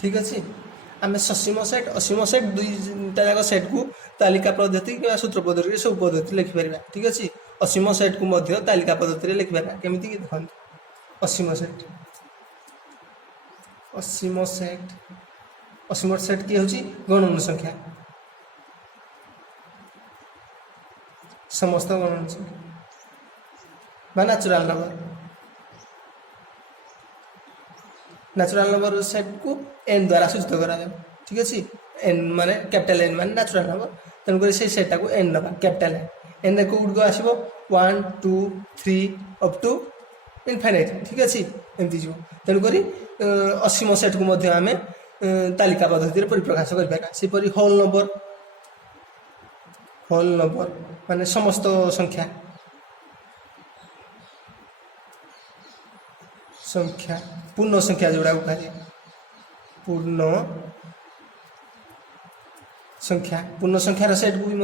ठीक अच्छे आम ससीम सेट असीम सेट दुईटा जाक सेट को तालिका पद्धति कि सूत्र पद्धति सब पद्धति लिखिपर ठीक अच्छे असीम सेट को तालिका पद्धति लिखिपर केमी देखते असीम सेट असीम सेट किए हूँ गणन संख्या समस्त गणन संख्या नेचुरल नंबर सेट को एन द्वारा सूचित करा ठीक अच्छे एन माने कैपिटल एन माने नेचुरल नंबर तेणुक से सेटा को एन नवा कैपिटल एन एन गुड़िक आसो 1 2 3 अप टू इनफाइनाइट ठीक अच्छे एमती जीव तेणुक असीम सेट को आम तालिका पद्धति परिप्रकाश करपरी होल नंबर माने समस्त संख्या पूर्ण संख्या जोड़ा कहे पूर्ण संख्यार सेट को भी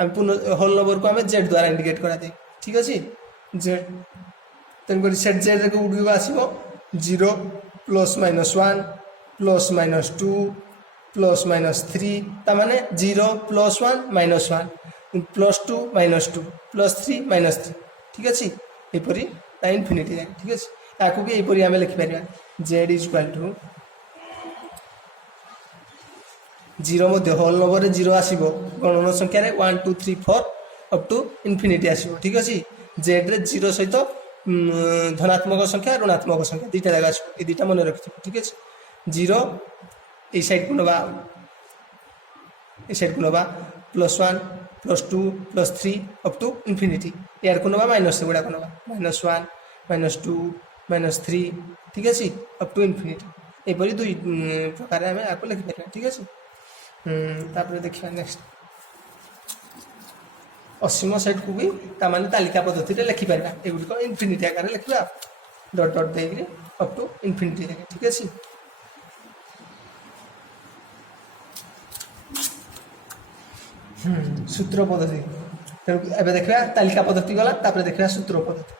आम पूर्ण होल नंबर को आम जेड द्वारा इंडिकेट करा दे ठीक अच्छे जेड तेणुक सेट जेड गुड़िक आसो 0 +-1 +-2 +-3 ताने 0 +1 -1 +2 -2 +3 -3 ठीक अच्छे यहपरी इनफिनिटी जाए ठीक अच्छे ताकू भी यहपरी आम लिखिपर जेड = 0 होल नंबर 0 आसो गणन संख्यार 1 2 3 4 अप टू इनफिनिटी आसो ठीक अच्छे जेड रे 0 सहित धनात्मक संख्या ऋणात्मक संख्या दुईटा जगह आसो ये दुईटा मन रखिथ ठीक अच्छे 0 ये साइड को नवा ये साइड को नवा +1 +2 +3 अप टू इनफिनिटी यार को नवा माइनस गुड़ा को नवा -1 -2 -3 ठीक अच्छे अप टू इनफिनिटी यहपरी दुई प्रकार आम आपको लिखिपर ठीक अच्छे देखिए नेक्स्ट असीम सेट को भी तामाने तालिका पद्धति लिखिपर एगुड़िक इनफिनिटी आकार लिखा डट डट देकर अप टू इनफिनिटी जाए ठीक अच्छे सूत्र पद्धति तेणु देखा तालिका पद्धति गला देखा सूत्र पद्धति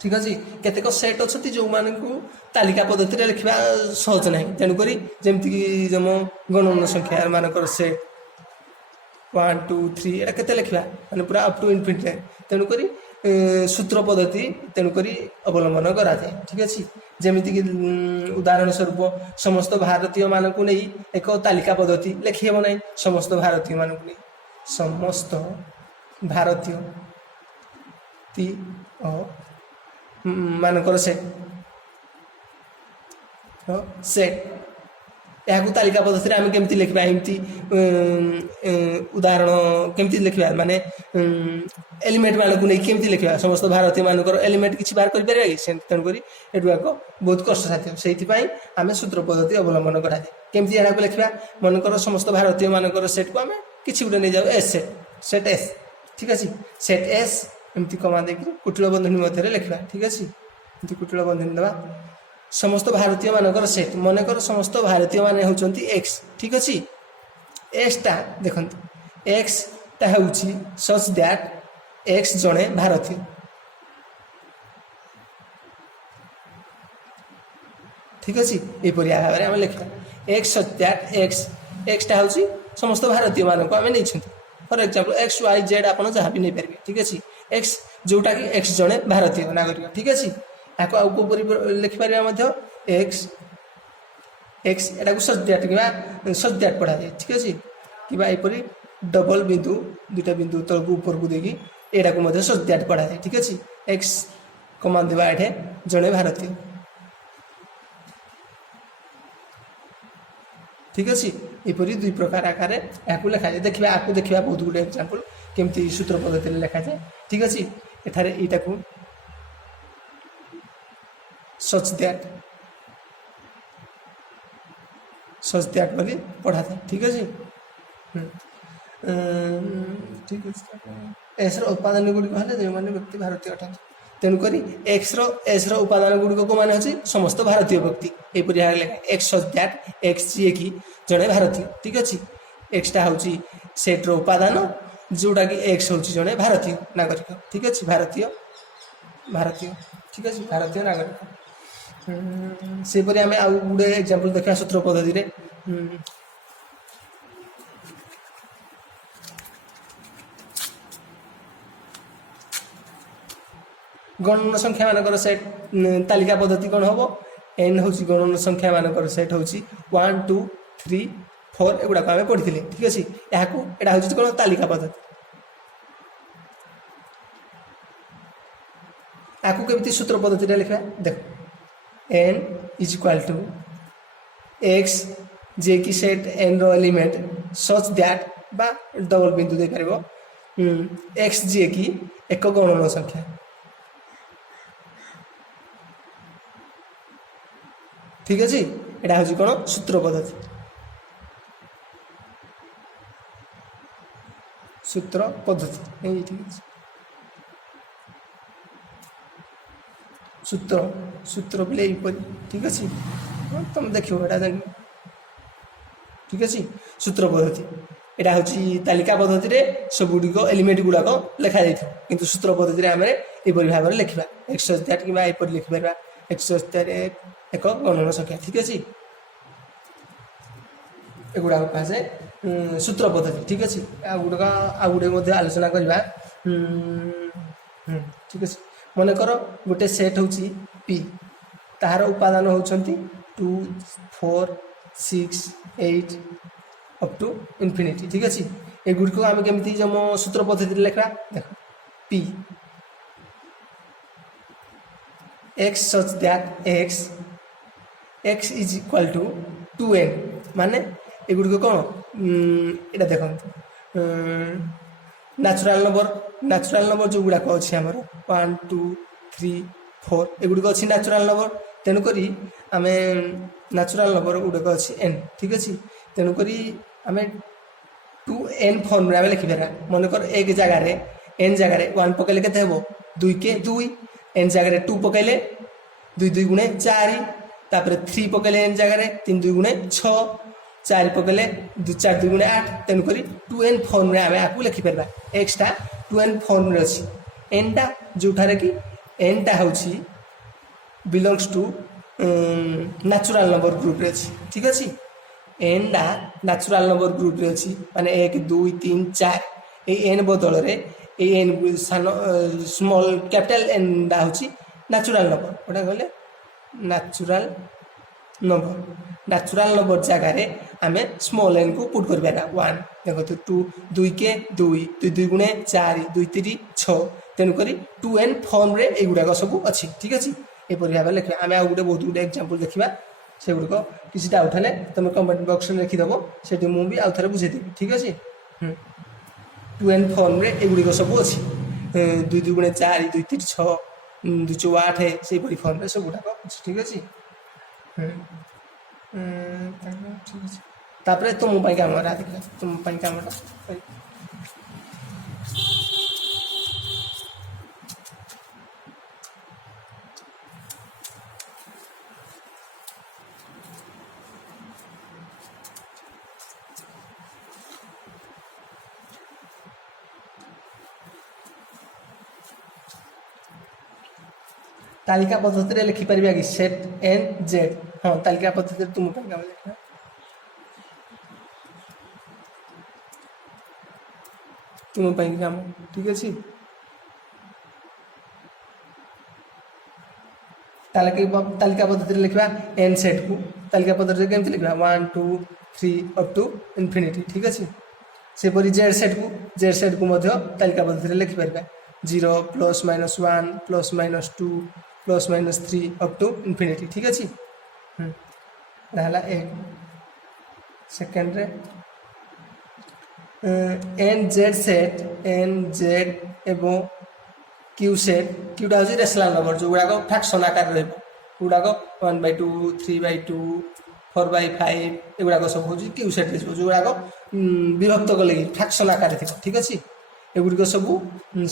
ठीक अच्छे केतेक सेट अच्छी जो मान को तालिका पद्धति लिखा सहज ना तेणुक जमीक जम गणन संख्या मानकर सेट 1 2 3 एटा केते लिखा माने पूरा अप टू इनफिनिटी तेणुक सूत्र पद्धति तेणुक अवलंबन करा जाए ठीक अच्छे जमीक उदाहरण स्वरूप समस्त भारतीय मान को नहीं एक तालिका पद्धति लिखी हे ना समस्त भारतीय मान को नहीं समस्त भारतीय मानकर सेट यहाँ तालिका पद्धति आम केमती लिखा एमती उदाहरण केमती लिखा माने एलिमेंट मानक नहीं केमती लिखा समस्त भारतीय मानकर एलिमेंट किसी बाहर कर तेणुक एटुआक बहुत कष्टसाध्य से आम सूत्र पद्धति अवलंबन कराए केमती यहाँ को लिखा मनकर समस्त भारतीय मानकर सेट को आम कि गोटे नहीं जाऊ एस सेट एस ठीक अच्छे सेट एस एमती कमा देकर कुटिल बंधनी मध्य लिखा ठीक अच्छे एमती कुटिल बंधनी देवा समस्त भारतीय मानकर सेट मनकर समस्त भारतीय मान होती एक्स ठीक अच्छे एक्स टा देखते एक्स टा हूँ सच दैट एक्स जड़े भारतीय ठीक अच्छे यहपरी भाव में आम लिखा x such that x x टा हूँ समस्त भारतीय मानक आम नहीं for example x y z आप जहाँ भी नहीं पारे ठीक अच्छे एक्स जोटा कि एक्स जड़े भारतीय नागरिक ठीक अच्छे आपको लिखिपर एक्स एक्स एटा को सज्जाट कि सज्जाट पढ़ा जाए ठीक अच्छे कि यहपरी डबल बिंदु दुईटा बिंदु तलक ऊपर को देखिए एटा को सज्जाट पढ़ा जाए ठीक अच्छे एक्स कमा देवा ये जड़े भारतीय ठीक अच्छे यहपरी दुई प्रकार आकार यहाँ लिखा जाए देखिए आपको देखा बहुत गुड एग्जांपल केमती सूत्र पद्धति लिखा जाए ठीक अच्छे एठारे एटा को सच दैट बोली पढ़ा जाए ठीक अच्छे ठीक अच्छे एस उत्पादन गुड़िक जो मैंने व्यक्ति भारतीय अटंत तेणुक एक्स उपादान गुड़िक को मान अच्छे समस्त भारतीय व्यक्ति यहपरी भाव लिखा एक्स सच दैट एक्स जी कि जड़े भारतीय ठीक अच्छे एक्सटा हूँ सेट्र उपादान जोटा कि एक्स हूँ जड़े भारतीय नागरिक ठीक अच्छे भारतीय ଭାରତୀୟ ଠିକ୍ ଅଛି ଭାରତୀୟ ନାଗରିକ। ସେହିପରି ଆମେ ଆଉ ଗୋଟେ ଏକ୍ଜାମ୍ପଲ୍ ଦେଖିବା ସୂତ୍ର ପଦ୍ଧତିରେ। ଗଣନ ସଂଖ୍ୟା ମାନଙ୍କର ସେଟ୍ ତାଲିକା ପଦ୍ଧତି କ'ଣ ହେବ? n ହେଉଛି ଗଣନ ସଂଖ୍ୟା ମାନଙ୍କର ସେଟ୍ ହେଉଛି 1 2 3 4 ଏଗୁଡ଼ାକ ଆମେ ପଢ଼ିଥିଲେ ଠିକ୍ ଅଛି। ଏଇଟା ହେଉଛି କ'ଣ ତାଲିକା ପଦ୍ଧତି। ଆକୁ କେମିତି ସୂତ୍ର ପଦ୍ଧତିରେ ଲେଖିବା ଦେଖ n is equal to x ଯିଏକି ସେଟ୍ n ର ଏଲିମେଣ୍ଟ ସଚ୍ ଦ୍ୟାଟ୍ ବା ଡବଲ ବିନ୍ଦୁ ଦେଇପାରିବ x ଯିଏକି ଏକ ଗଣନ ସଂଖ୍ୟା ଠିକ୍ ଅଛି। ଏଇଟା ହେଉଛି କ'ଣ ସୂତ୍ର ପଦ୍ଧତି। ସୂତ୍ର ପଦ୍ଧତି ଠିକ୍ ଅଛି। ସୂତ୍ର ବୋଲେ ଏଇପରି ଠିକ୍ ଅଛି। ତମେ ଦେଖିବ ଏଇଟା ଜାଣିବ ଠିକ୍ ଅଛି। ସୂତ୍ର ପଦ୍ଧତି ଏଇଟା ହେଉଛି ତାଲିକା ପଦ୍ଧତିରେ ସବୁଗୁଡ଼ିକ ଏଲିମେଣ୍ଟ ଗୁଡ଼ାକ ଲେଖାଯାଇଥିବ, କିନ୍ତୁ ସୂତ୍ର ପଦ୍ଧତିରେ ଆମେ ଏପରି ଭାବରେ ଲେଖିବା x ଦ୍ୟାଟ୍ କିମ୍ବା ଏପରି ଲେଖିପାରିବା x ଦ୍ୟାଟ୍ ଏକ ଗଣନ ସଂଖ୍ୟା ଠିକ୍ ଅଛି। ଏଗୁଡ଼ାକ କୁହାଯାଏ ସୂତ୍ର ପଦ୍ଧତି ଠିକ୍ ଅଛି। ଆଉ ଗୋଟେ ମଧ୍ୟ ଆଲୋଚନା କରିବା ଠିକ୍ ଅଛି। ମନେକର ଗୋଟେ ସେଟ୍ ହେଉଛି P, ତାହାର ଉପାଦାନ ହେଉଛନ୍ତି 2 4 6 8 ଅପ୍ ଟୁ ଇନଫିନିଟି ଠିକ୍ ଅଛି। ଏଗୁଡ଼ିକୁ ଆମେ କେମିତି ଆମ ସୂତ୍ର ପଦ୍ଧତିରେ ଲେଖିବା ଦେଖ P x such that x is equal to 2n ମାନେ ଏଗୁଡ଼ିକ କ'ଣ ଏଇଟା ଦେଖନ୍ତୁ ନ୍ୟାଚୁରାଲ୍ ନମ୍ବର ଯେଉଁଗୁଡ଼ାକ ଅଛି ଆମର 1 2 3 4 ଏଗୁଡ଼ିକ ଅଛି ନ୍ୟାଚୁରାଲ୍ ନମ୍ବର। ତେଣୁକରି ଆମେ ନ୍ୟାଚୁରାଲ୍ ନମ୍ବର ଗୁଡ଼ାକ ଅଛି n ଠିକ୍ ଅଛି। ତେଣୁକରି ଆମେ 2n ଫର୍ମରେ ଆମେ ଲେଖିପାରିବା। ମନେକର ଏକ ଜାଗାରେ n ଜାଗାରେ 1 ପକାଇଲେ କେତେ ହେବ 2 କେ 2, n ଜାଗାରେ 2 ପକାଇଲେ 2 2 ଗୁଣେ 4, ତାପରେ 3 ପକାଇଲେ n ଜାଗାରେ 3 2 ଗୁଣେ 6, 4 ପକାଇଲେ 4 2 ଗୁଣେ 8। ତେଣୁକରି 2n ଫର୍ମରେ ଆମେ ଆକୁ ଲେଖିପାରିବା। xଟା 2n ଫର୍ମରେ ଅଛି। nଟା ଯେଉଁଠାରେ କି nଟା ହେଉଛି ବିଲଙ୍ଗସ୍ ଟୁ ନ୍ୟାଚୁରାଲ୍ ନମ୍ବର ଗ୍ରୁପ୍ରେ ଅଛି ଠିକ୍ ଅଛି। nଟା ନ୍ୟାଚୁରାଲ୍ ନମ୍ବର ଗ୍ରୁପ୍ରେ ଅଛି ମାନେ 1 2 3 4 ଏଇ n ବଦଳରେ ଏଇ n ସ୍ମଲ୍ କ୍ୟାପିଟାଲ୍ nଟା ହେଉଛି ନ୍ୟାଚୁରାଲ୍ ନମ୍ବର। ଗୋଟେ କହିଲେ ନ୍ୟାଚୁରାଲ୍ ନମ୍ବର ଜାଗାରେ ଆମେ ସ୍ମଲ୍ n କୁ ପୁଟ୍ କରିପାରିବା 1 ଦେଖନ୍ତୁ 2 କେ 2 2 2 ଗୁଣେ 4 2 3 6। ତେଣୁକରି 2n ଫର୍ମରେ ଏଇଗୁଡ଼ାକ ସବୁ ଅଛି ଠିକ୍ ଅଛି। ଏପରି ଭାବରେ ଲେଖିବା। ଆମେ ଆଉ ବହୁତ ଗୁଡ଼ିଏ ଏକ୍ଜାମ୍ପଲ୍ ଦେଖିବା। ସେଗୁଡ଼ିକ କିଛି ଡାଉଟ୍ ହେଲେ ତୁମେ କମେଣ୍ଟ ବକ୍ସରେ ଲେଖିଦେବ, ସେଠି ମୁଁ ବି ଆଉ ଥରେ ବୁଝେଇଦେବି ଠିକ୍ ଅଛି। 2n ଫର୍ମରେ ଏଗୁଡ଼ିକ ସବୁ ଅଛି 2 2 ଗୁଣେ 4 2 3 6 2 4 8 ସେଇପରି ଫର୍ମରେ ସବୁଗୁଡ଼ାକ ଅଛି ଠିକ୍ ଅଛି। ଠିକ୍ ଅଛି। ତାପରେ ତୁମ ପାଇଁ କାମଟା ଦେଖିବା, ତୁମ ପାଇଁ କାମଟା ତାଲିକା ପଦ୍ଧତିରେ ଲେଖିପାରିବା କି ସେଟ୍ n z। ହଁ ତାଲିକା ପଦ୍ଧତିରେ ତୁମ ପାଇଁ କାମ ଲେଖିବା। ତୁମ ପାଇଁ କାମ ଠିକ୍ ଅଛି। ତାଲିକା ପଦ୍ଧତିରେ ଲେଖିବା n ସେଟ୍କୁ। ତାଲିକା ପଦ୍ଧତିରେ କେମିତି ଲେଖିବା 1 2 3 ଅପ୍ ଟୁ ଇନଫିନିଟି ଠିକ୍ ଅଛି। ସେପରି z ସେଟ୍କୁ ମଧ୍ୟ ତାଲିକା ପଦ୍ଧତିରେ ଲେଖିପାରିବା 0 +- 1 +- 2 +- 3 ଅପ୍ ଟୁ ଇନଫିନିଟି ଠିକ୍ ଅଛି। ଏଇଟା ହେଲା ଏକ। ସେକେଣ୍ଡରେ n z set n z ଏବଂ q ସେଟ୍। qଟା ହେଉଛି ରେସନାଲ୍ ନମ୍ବର ଯେଉଁଗୁଡ଼ାକ ଫ୍ରାକ୍ସନ୍ ଆକାରରେ ରହିବ। ଯେଉଁଗୁଡ଼ାକ 1/2 3/2 4/5 ଏଗୁଡ଼ାକ ସବୁ ହେଉଛି q ସେଟ୍ରେ ଯିବ, ଯେଉଁଗୁଡ଼ାକ ବିଭକ୍ତ କଲେ ଫ୍ରାକ୍ସନ୍ ଆକାରରେ ଥିବ ଠିକ୍ ଅଛି। ଏଗୁଡ଼ିକ ସବୁ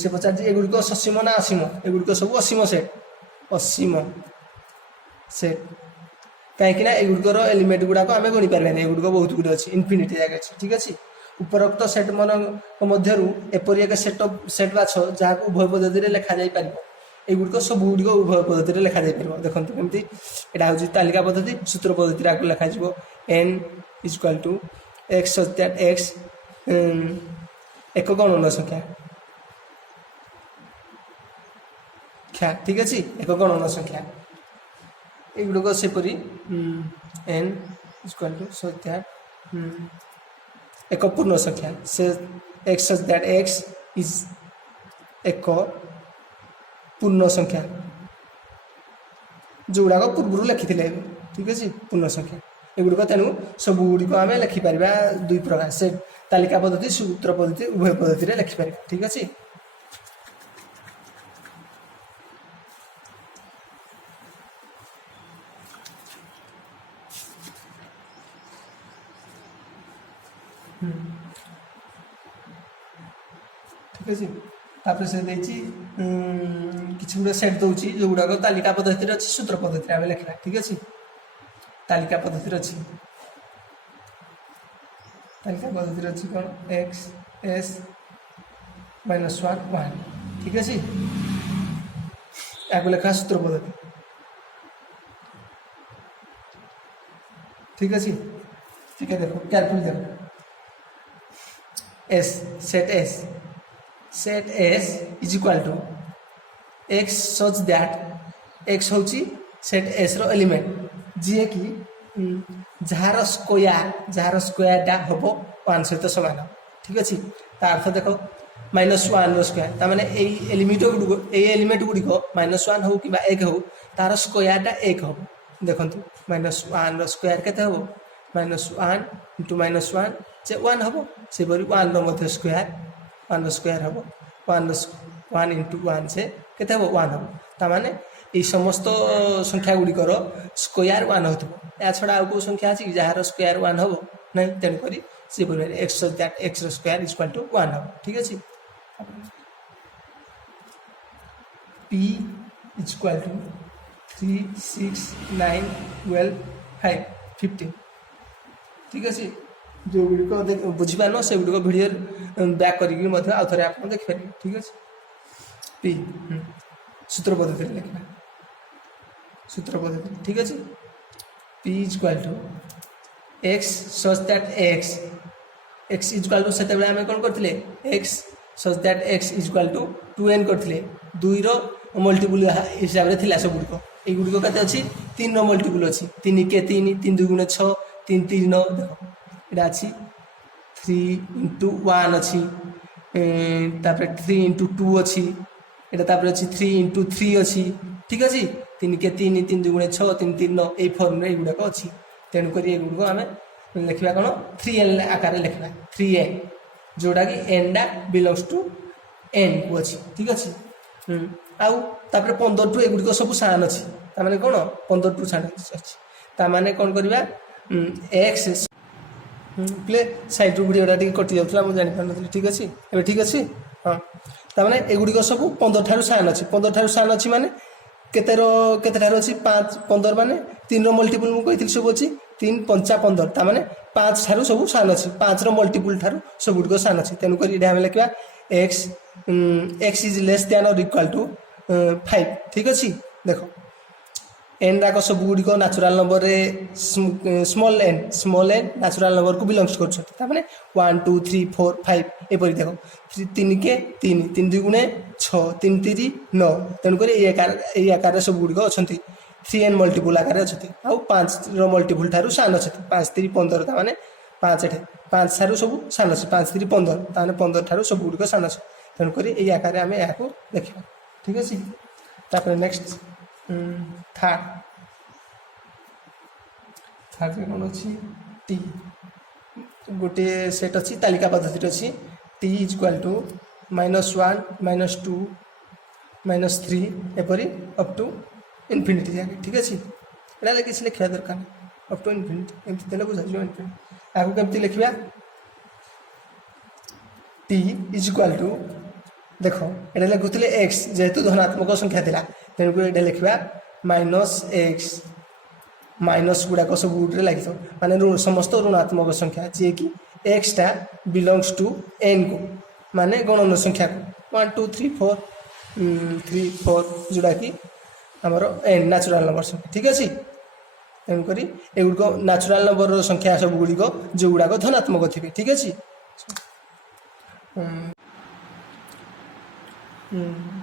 ସେ ପଚାରିଛି ଏଗୁଡ଼ିକ ସସୀମ ନା ଅସୀମ? ଏଗୁଡ଼ିକ ସବୁ ଅସୀମ ସେଟ୍। ଅସୀମ ସେଟ୍ କାହିଁକିନା ଏଗୁଡ଼ିକର ଏଲିମେଣ୍ଟ ଗୁଡ଼ାକ ଆମେ ଗଣିପାରିବାନି, ଏଗୁଡ଼ିକ ବହୁତ ଗୁଡ଼ିଏ ଅଛି ଇନଫିନିଟି ଜାଗା ଅଛି ଠିକ୍ ଅଛି। ଉପରୋକ୍ତ ସେଟ୍ମାନଙ୍କ ମଧ୍ୟରୁ ଏପରି ଏକ ସେଟ୍ ବାଛ ଯାହାକୁ ଉଭୟ ପଦ୍ଧତିରେ ଲେଖାଯାଇପାରିବ। ଏଗୁଡିକ ସବୁଗୁଡ଼ିକ ଉଭୟ ପଦ୍ଧତିରେ ଲେଖାଯାଇପାରିବ। ଦେଖନ୍ତୁ କେମିତି ଏଇଟା ହେଉଛି ତାଲିକା ପଦ୍ଧତି, ସୂତ୍ର ପଦ୍ଧତିରେ ଆକୁ ଲେଖାଯିବ n is equal to x such that x ଏକ ଗଣନ ସଂଖ୍ୟା ଠିକ୍ ଅଛି, ଏକ ଗଣନ ସଂଖ୍ୟା ଏଗୁଡିକ ସେପରି n is equal two such that ଏକ ପୂର୍ଣ୍ଣ ସଂଖ୍ୟା ସେ X such that X is ଏକ ପୂର୍ଣ୍ଣ ସଂଖ୍ୟା ଯେଉଁଗୁଡ଼ାକ ପୂର୍ବରୁ ଲେଖିଥିଲେ ଠିକ୍ ଅଛି ପୂର୍ଣ୍ଣ ସଂଖ୍ୟା ଏଗୁଡ଼ିକ ତେଣୁ ସବୁଗୁଡ଼ିକ ଆମେ ଲେଖିପାରିବା ଦୁଇ ପ୍ରକାର ସେ ତାଲିକା ପଦ୍ଧତି ସୂତ୍ର ପଦ୍ଧତି ଉଭୟ ପଦ୍ଧତିରେ ଲେଖିପାରିବା ଠିକ୍ ଅଛି। ଠିକ୍ ଅଛି ତାପରେ ସେ ଦେଇଛି କିଛି ଗୁଡ଼ା ସେଟ୍ ଦେଉଛି ଯେଉଁଗୁଡ଼ାକ ତାଲିକା ପଦ୍ଧତିରେ ଅଛି ସୂତ୍ର ପଦ୍ଧତିରେ ଆମେ ଲେଖିବା ଠିକ୍ ଅଛି। ତାଲିକା ପଦ୍ଧତିରେ ଅଛି କ'ଣ ଏକ୍ସ ଏସ୍ ମାଇନସ୍ 1 ଠିକ୍ ଅଛି ଏହାକୁ ଲେଖା ସୂତ୍ର ପଦ୍ଧତି ଠିକ୍ ଅଛି। ଟିକେ ଦେଖ କେୟାରଫୁଲି ଦେଖ S set S is equal to x such that x हूँ सेट एस रो एलिमेंट जी कि जार स्क्वायर टा हम 1 सहित समान ठीक अच्छे अर्थ देख -1 स्क्वायर तार एलिमेंट गुड़िक -1 हो कि 1 हो तार स्क्वायर टा 1 हम देखु -1 स्क्वायर के हम -1 इंटू -1 से 1 हम सेपरी 1 स्क्वायर 1 स्क्वायर हम 1 इंटू 1 से केते हम 1 हम ताने ये समस्त संख्या गुड़िकर स्क्वायर 1 हो या छड़ा आउ को संख्या अच्छी जार स्क्वायर 1 हम ना तेणुक से x that x square is equal to 1 हम ठीक अच्छे पी इज इक्वल टू 3 6 9 12 5 15 ठीक अच्छे जो गुड़िक बुझीपार से गुड़िक भिडियो बैक करके आउ थे आप देखिपारे ठीक अच्छे पी सूत्र पद्धति लिखा सूत्र पद्धति ठीक अच्छे P is equal to x such that x x is equal to से आम कौन करते x such that x is equal to 2n करते 2 मल्टीपुल हिसाब से सब गुड़िक युड़िक के अच्छी 3 मल्टीपुल अच्छी 3 के 3 3 2 6 3 3 9 देख यहाँ अच्छी 3 इंटू 1 अच्छी 3 इंटू 2 अच्छी यहाँ अच्छी 3 इंटू 3 अच्छी ठीक अच्छे 3 के 3 3 2 6 3 3 9 ये फर्म युड़ाक अच्छी तेणुक गुड़िक आम लिखा कौन 3n आकार लिखा 3n जोटा कि n डा बिलोंग्स टू n को अच्छी ठीक अच्छे आउ 15 टू एगुड़िक सब सान अच्छी ताने कौन 15 टू सान अच्छी ताने कौन करवा एक्स प्ले साइड वीडियोटा कटि जाऊला मुझे जापार ठीक अच्छे ए ठीक अच्छे हाँ ताने एगुड़िक सब 15 ठार सान अच्छी 15 ठार सान अच्छी माने केतेटार अच्छी 5 15 माने 3 मल्टीपुल मुझे सब अच्छी 3 5 15 ताने 5 ठार सब सान अच्छी 5 मल्टीपुल ठार सब गुड़िक सान अच्छी तेणुक आम लिखा x x is less then और इक्वाल टू 5 ठीक अच्छे देख एन राक सब गुड़िक नाचुराल नंबर स्मॉल एन नाचुराल नंबर को बिलोंग्स कर 1 2 3 4 5 एपरी देख 3 के 3 3 2 गुणे 6 3 3 9 तेणुक ये आकार सब गुड़िक अच्छा 3n मल्टीपुल आकार अच्छे आउ 5 मल्टीपुल ठार सान अच्छे 5 3 15 ताने 5 एठे 5 ठार सब सान अच्छे 5 3 15 ताने 15 ठार सब गुड़िक सान अच्छे तेणुक ये आकार आम यहाँ देखा ठीक अच्छे नेक्स्ट थर्ड कौन अच्छी टी गोटे सेट अच्छी तालिका पद्धति अच्छी टी इज इक्वल टू -1 -2 -3 एपरी अप टू इनफिनिटी जाके ठीक अच्छे यहाँ किसी लिखा दरकार अप टू इनफिनिटी एमती बुझा इनफिनिटी आपको कमी लिखा टी इज इक्वल टू देख ये लिखुले एक्स जेहेतु धनात्मक संख्या थी तेणुक ये लिखा -x माइनस गुड़ाक सब गुटे लगी माने समस्त ऋणात्मक संख्या जी कि एक्स टा बिलोंग्स टू n को माने गणन संख्या को 1 2 3 4 3 4 जोटा कि आमर एन न्याचुराल नंबर संख्या ठीक अच्छे तेणुक एगुड़िक न्याचुराल नंबर संख्या सब गुड़िक जो गुड़ाक धनात्मक थे ठीक अच्छे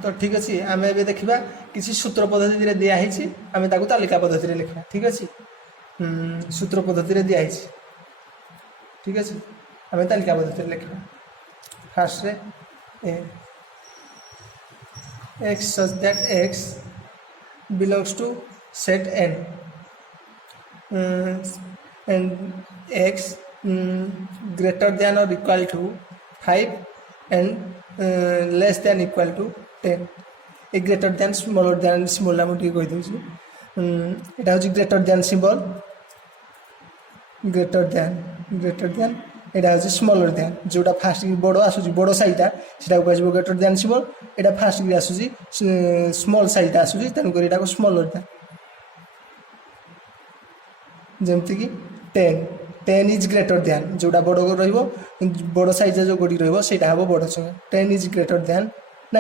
तो ठीक अच्छे आम ए देखा किसी सूत्र पद्धति दिखाई आम तालिका पद्धति लिखा ठीक अच्छे सूत्र पद्धति दिखाई ठीक अच्छे आम तालिका पद्धति लिखा fast x such that x belongs to set n and x greater than or equal to 5 and less than equal to 10 a greater than smaller than small नाम टी कहि दउछु एटा होची greater than symbol greater than एटा होची smaller than जोटा fast बड़ आसुची बड़ साइटा सेटा को कहबो ग्रेटर देन सिम्बल एटा फास्ट की आसुची स्मॉल साइटा आसुची तन करी एटा को स्मॉलर देन जेमति की 10 इज ग्रेटर देन जोटा बड़ रहइबो बड़ साइज जो गोडी रहइबो सेटा हबो बड़ संख्या 10 is greater then 9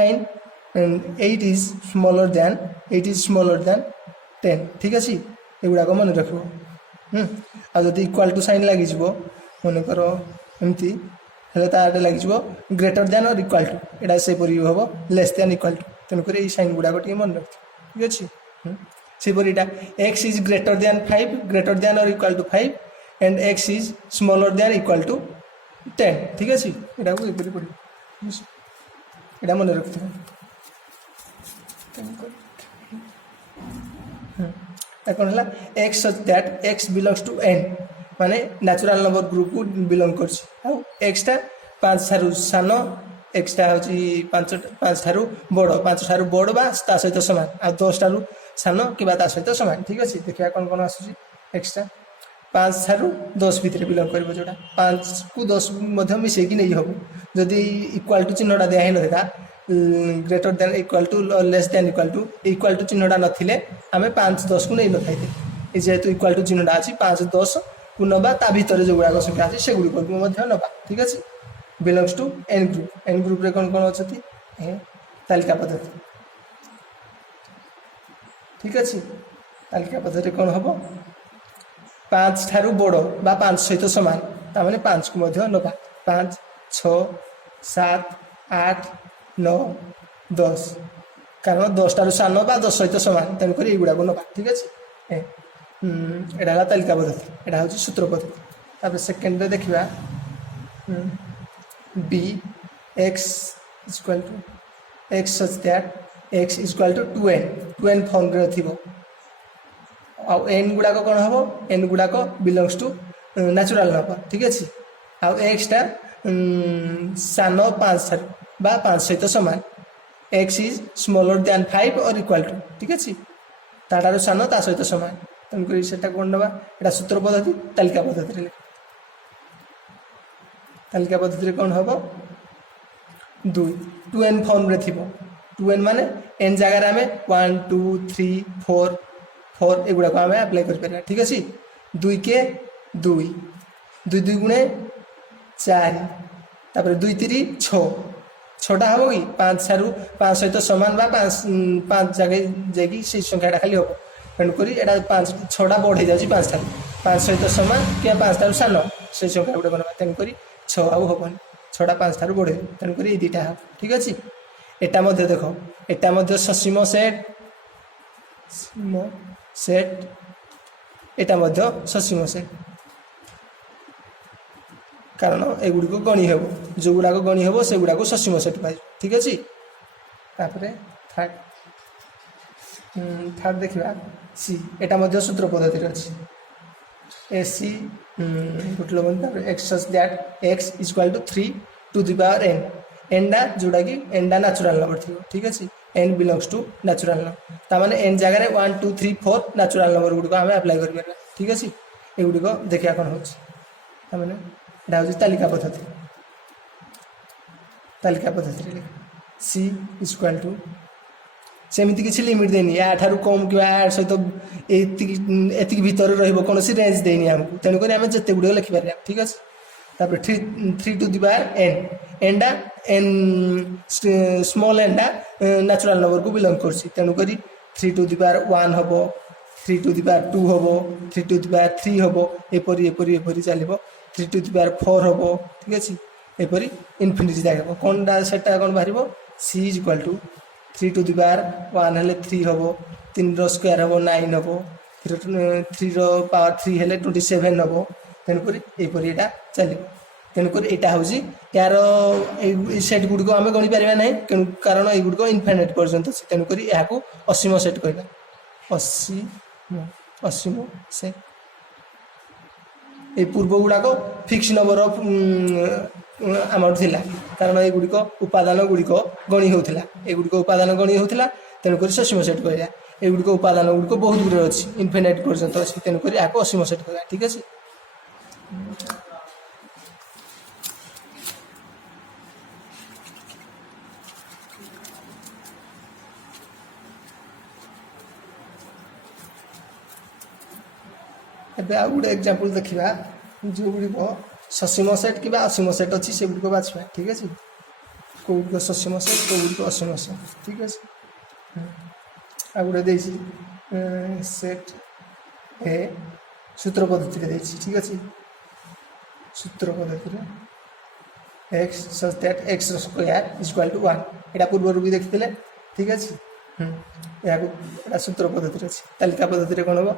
and 8 is smaller then 10 ठीक अछि एगुडा को मन रखिबो आ जदि इक्वल टू साइन लागि जिवो मन कर एमती हेले तार लगे ग्रेटर देन और इक्वल टू एटा से परी हम लेस देन इक्वल टू तेणुक ये साइन गुड़ाक मन रख ठीक अच्छे सेपरीटा x is greater than 5 greater than और equal to 5 and x is smaller than equal to 10 ठीक अच्छे यहाँ को एपरी पड़े यहाँ मन रखिए कौन है x such that x belongs to N माने न्याचुराल नंबर ग्रुप को बिलोंग कर एक्सटा 5 ठारू सान एक्सटा हूँ 5 ठारू बड़ 5 ठारू बड़ बा ता सहित सामान आ 10 ठारू सान कि सहित सामान ठीक अच्छे देखिए कौन कौन आसूँ एक्सटा 5 ठारू 10 भितर बिलोंग कर जोटा 5 को 10 मिसेकी नहीं हम जदि इक्वाल टू चिन्हटा दिखाई ना greater than equal to less than equal to चिन्हटा नथिले आम 5 10 को नहीं न खाई जेहेतु इक्वाल टू चिन्हटा अच्छी 5 10 को नवा ता भीतर जो गुड़ाक संख्या अच्छे से गुड़िक नवा ठीक अच्छे बिलोंग्स टू एन ग्रुप रे कौन कौन अच्छा तालिका पद्धति ठीक अच्छे तालिका पद्धति कौन हम 5 ठारू बड़ बा 5 सहित सामान ताने 5 को नवा 5 6 7 8 9 10 कारण 10 ठारू सान बा 10 सहित सामान तेणुक युवा नवा ठीक अच्छे एटा तालिका पद्धति एटा हूँ सूत्र पद्धति सेकेंड देखा B x equal to x such that x equal to 2n form रे थिबो आउ एन गुड़ाक कौन हम एन गुड़ाक बिलोंग्स टू न्याचुराल नंबर ठीक अच्छे आउ एक्सटा सान 5 ठारू बा 5 सहित सामान एक्स इज स्मॉलर देन 5 और इक्वल टू ठीक अच्छे ताठारू सान ता सहित सामान तेणुक से कौन नवा यहाँ सूत्र पद्धति तालिका पद्धति तालिका पद्धति कौन हम 2n फॉर्म रे थी 2n माने n जगार आम 1 2 3 4 4 एगुड़ाक आम आप्लाय कर ठीक अच्छे 2 के 2 2 2 गुणे 4 तापर 2 3 6 छटा हम कि 5 ठारू 5 सहित सामान बा 5 जगह जाकि से संख्याटा खाली हम तेणुक यहाँ 5 6टा बढ़ जाऊँगी 5 ठारू 5 सहित सामान कि 5 ठारू सान से संख्या गुड़ाक ना तेणुक 6 आउ हेनी 6टा 5 ठारू बढ़े तेणुक ये 2टा हम ठीक अच्छे एटा देख एटा ससीम सेट एटा ससीम सेट कारण एगुड़ी को गणी हे जो गुड़ाक गणी हे से गुड़ाक ससीम सेट पाई ठीक अच्छे थर्ड देखा सी एटा सूत्र पद्धति अच्छे A C x such that x equal to 3 to the power n एनडा जोटा कि एनडा न्याचुराल नंबर थी ठीक अच्छे n belongs to natural number ताने एन जगह 1 2 3 4 न्याचुराल नंबर गुड़िक आम आप्लाय कर ठीक अच्छे एगुड़िक देखा कौन हो तालिका पद्धति सी इक्वल टू सेमती किसी लिमिट देनी या ठारू कम कि सहित एति भीतर रोन रेंज देनी आमको तेणुक आम जिते गुड़ लिखिपार ठीक अच्छे 3 टू द पावर एन एनडा एन स्मॉल एनटा न्याचुराल नंबर को बिलंग करछि तेणुक 3 टू द पावर 1 हम 3 टू द पावर 2 हम 3 टू द पावर 3 हम एपरी एपरी एपरी चलो 3 टू द पावर 4 हम ठीक अच्छे एपरी इनफिनिटी जाए कौन सेटा कौन बाहर C is equal to 3 to the power 1 हेले 3 हम 3 रो स्क्वायर हम 9 हम 3 रो पावर 3 हेले 27 हम तेणुक एपरी एटा चलो तेणुक यहाँ हूँ यार सेट गुड़िक आम गणी पार ना कारण युड़क इनफाइनाइट पर्यंत अच्छे तेणुक यहाँ असीम सेट कहला असीम सेट ये पूर्व गुड़ाक फिक्स नंबर अफ अमाउंट थिला कारण ये गुड़िक उपादान गुड़िक गणी होता एगुड़िक उपादान गणी होता तेणुक असीम सेट कहला एगुड़िक उपादान गुड़िक बहुत गुड़े अच्छी इनफाइनाइट पर्यंत अच्छी तेणुक यहाँ असीम सेट कहला ठीक है। ଏବେ ଆଉ ଗୋଟେ ଏକ୍ଜାମ୍ପଲ୍ ଦେଖିବା ଯେଉଁଗୁଡ଼ିକ ସସୀମ ସେଟ୍ କିମ୍ବା ଅସୀମ ସେଟ୍ ଅଛି ସେଗୁଡ଼ିକ ବାଛିବା ଠିକ୍ ଅଛି କେଉଁଗୁଡ଼ିକ ସସୀମ ସେଟ୍ କେଉଁଗୁଡ଼ିକ ଅସୀମ ସେଟ୍ ଠିକ୍ ଅଛି। ଆଉ ଗୋଟେ ଦେଇଛି ସେଟ୍ ଏ ସୂତ୍ର ପଦ୍ଧତିରେ ଦେଇଛି ଠିକ୍ ଅଛି ସୂତ୍ର ପଦ୍ଧତିରେ x such that x square is equal to 1 एटा पूर्व भी देखते ठीक अच्छे यहाँ सूत्र पद्धति अच्छी तालिका पद्धति कौन हम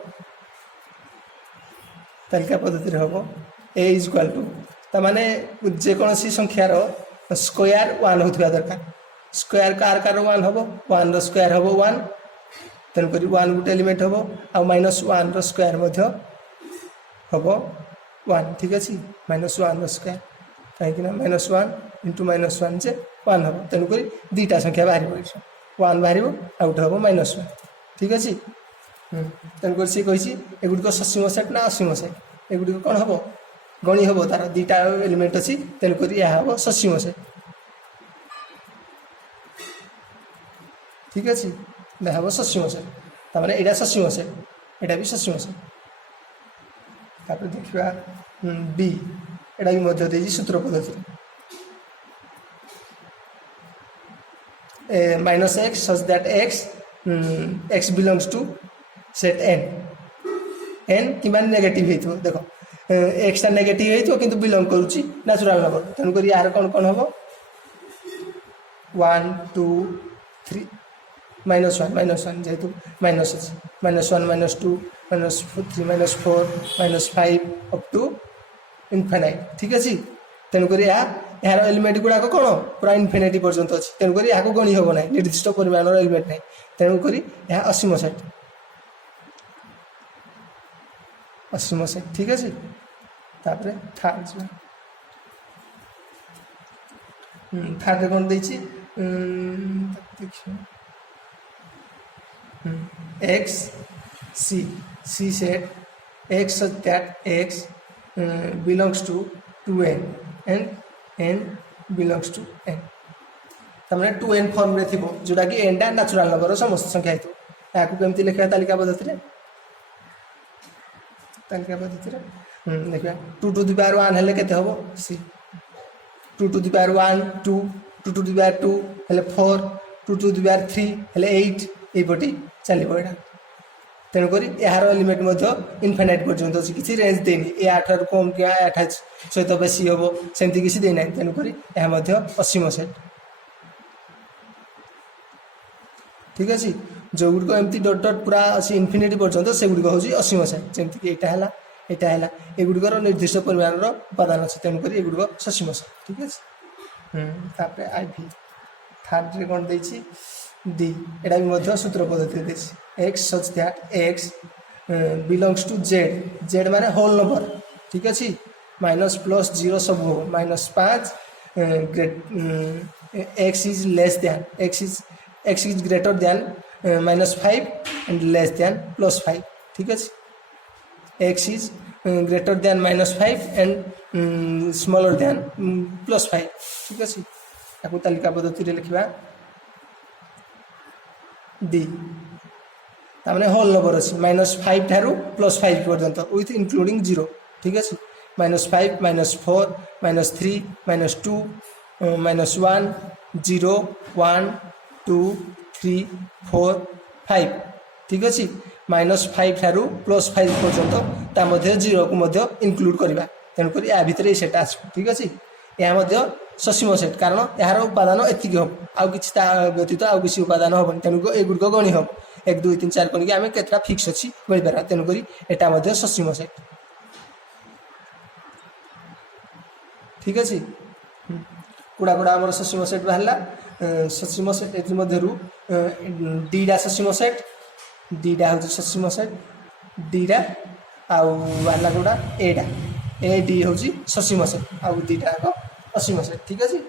तालिका पद्धति हम ए इज इक्वाल टू ताने जेकोसी संख्यार स्क्वायर 1 होता दरकार स्क्वायर कार 1 हम 1 रो स्क्वायर हम 1 तेणुक 1 गोटे एलिमेंट हम आ -1 रो स्क्वायर हम 1 ठीक अच्छे -1 रो स्क्वायर कहीं -1 इंटू -1 जे 1 हम तेणुक दुईटा संख्या बाहर 1 बाहर आउ गोटे हम -1 ठीक अच्छे तेणुक सी कही एगुड़िक ससीम सेट ना असीम सेट एगुड़िक कौन हम गणी हम तार दुईटा एलिमेंट अच्छी तेणुक यह हम ससीम सेट ठीक अच्छे हम ससीम सेट तार यहाँ ससीम सेट यहाँ भी ससीम सेट तापर देखा बी एटा भी सूत्र पद्धति -x such that x belongs to set n कि नेगेटिव हो देख एक्सटा नेगेटिव हो किंतु बिलंग करुच्ची नेचुरल नंबर तेणुक यार कौन कौन हम 1 2 3 -1 जेहेतु माइनस अच्छे -1 -2 -3 -4 -5 अप टू इनफाइनाइट ठीक अच्छे तेणुक यार एलिमेंट गुड़ाक कौन पूरा इनफिनिटी पर्यंत अच्छी तेणुक यहाँ गणी हम ना निर्दिष्ट परिमाण एलिमेंट ना तेणुक यह असीम सेट ठीक अच्छे तापर थर्ड कौन देखिए एक्स सी set x that x belongs to 2n and n belongs to n तमने 2n फॉर्म रे थिबो जोटा कि n टा नेचुरल नंबर समस्त संख्या हितो याकू केमति लिखा तालिका पद्धति रे देखा 2 टू द पावर 1 हेले केते होबो c 2 to the power 1 2 2 to the power 2 हेले 4 2 टू द पावर 3 हेले 8 एपटी चलिबो एटा तेणुक यार एलिमेंट इनफाइनाइट पर्यंत अच्छी किसी रेंज देनी ए 8 रु कम कि 8 सहित बेसी हम सेमती किसी देना तेणुक यह असीम सेट ठीक अच्छे जो गुड़िक एमती डट डट पूरा अच्छी इनफिनिटी पर्यंत से गुड़िक हूँ असीम सेट जमीक यहाँ एगुड़िकर निर्दिष्ट परिमाण उपादान अच्छे तेणुक एगुड़िक ससीम सेट ठीक अच्छे आई भी थर्ड कौन देखिए डी एटा भी सूत्र पद्धति x such that x belongs to Z Z माने होल नंबर ठीक अच्छे -+0 सब हो -5 x is less than x is greater than -5 and less than +5 ठीक अच्छे x is greater than -5 and smaller than +5 ठीक अच्छे आपको तालिका पद्धति लिखा डी तामने होल नंबर अच्छे -5 ठारू +5 पर्यंत विथ इंक्लूडिंग 0 ठीक अच्छे -5 -4 -3 -2 -1 0 1 2 3 4 5 ठीक अच्छे -5 ठारू +5 पर्यंत ता मध्य 0 को मध्य इंक्लूड करवा तेणुक या भितर सेट आस ठीक अच्छे यह ससीम सेट कारण यार उपादान एति हम आउ कि व्यतीत आउ किसी उपादान हम तेणुक एगुड़िक गणी हम 1 2 3 4 कणिक आम केतटा फिक्स अच्छी गणिपार तेणुक यहाँ ससीम सेट ठीक अच्छे कुड़ा कुड़ा आम ससीम सेट बाहर ससीम सेट ए डीटा ससीम सेट डीटा हूँ ससीम सेट डीटा आउ बाहर कूड़ा एटा ए डी हूँ ससीम सेट आउ दीटा असीम सेट ठीक अच्छे।